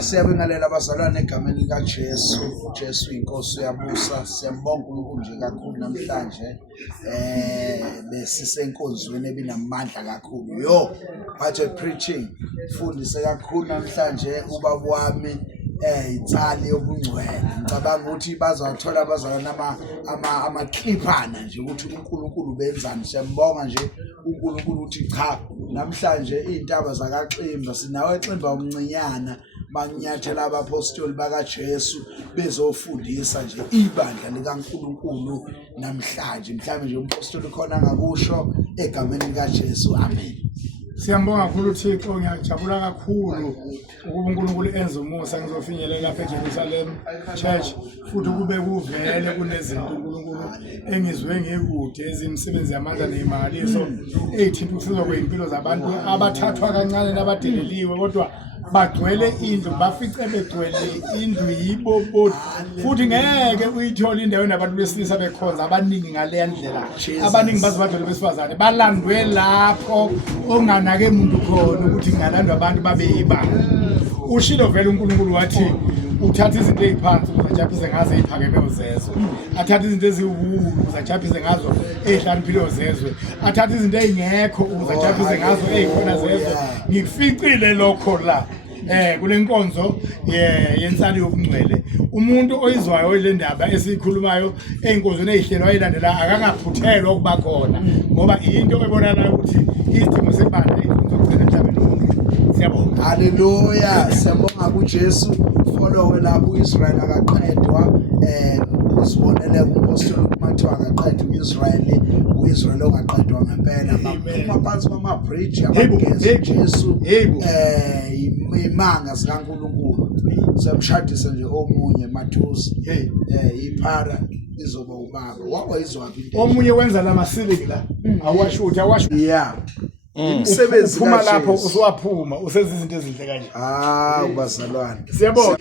Siyabingelela abazalwane egameni likaJesu. uJesu inkosi yabusa. Siyambonga uNkulunkulu nje kakhulu namhlanje. Besisenkonzweni ebinamandla kakhulu. What a preaching. Fundise kakhulu namhlanje ubaba wami ithali yobungcwele. Ngicabanga ukuthi bazawuthola abazalwane amacliphana nje ukuthi uNkulunkulu benzani. Siyambonga nje uNkulunkulu ukuthi cha namhlanje izintaba zakaXimba sinawe eXimba umncinyana banyathela abapostoli bakaJesu bezofundisa nje ibandla likaNkulunkulu namhlanje. Mhlawumbe nje umpostoli khona ngakusho egameni likaJesu. Amen. Siyambonga kakhulu uThixo, ngiyajabula kakhulu ukuba uNkulunkulu enze umusa ngizofinyelela lapha eJerusalem Church futhi kube kuvele kunezinto uNkulunkulu engizwe ngikude ezimsebenzi yamandla nemaliso eyithinta ukusizwa kweimpilo zabantu abathathwa kancane nabadeleliwe kodwa bagcwele indlu bafice begcwele indlu yibo bodwa futhi ngeke uyithola indawo nabantu besilisa bekhonza abaningi ngale ndlela abaningi bazibadlele besifazane balandwe lapho onganake umuntu khona ukuthi ngalandwa abantu babe yibanga. Ushilo vele uNkulunkulu wathi uthatha izinto eziphansi uzajaphise ngazo eziphakeme uzezwe, athatha izinto eziwulu uzajaphise ngazo ezihlaniphile uzezwe, athatha izinto ezingekho uzajaphise ngazo ezikhona zezwe. Ngikuficile lokho la kule nkonzo yensali yobungcwele. Umuntu oyizwayo oyile ndaba esikhulumayo einkonzweni ezihlelwa ayilandela akangaphuthelwa ukuba khona ngoba into ebonana ukuthi isidingo sebandla izokugcina emhlabeni wonke. Siyabonga. Haleluya. Siyabonga kuJesu. Follow lapho uIsrael akaqedwa. Usibonele umpostoli kumathiwa akaqedwa uIsrael. uIsrael ongaqedwa ngempela. Maphansi kwama-bridge abageza uJesu imanga zikaNkulunkulu. Siyamshadisa nje omunye Mathusi. Iphara izoba ubaba. Wawayizwaphi into? Omunye wenza lama-ceiling la awashuthi awasho. Yeah. Umsebenzi uphuma lapho usuwaphuma usenza izinto ezinhle kanje. Ubazalwane. Siyabonga.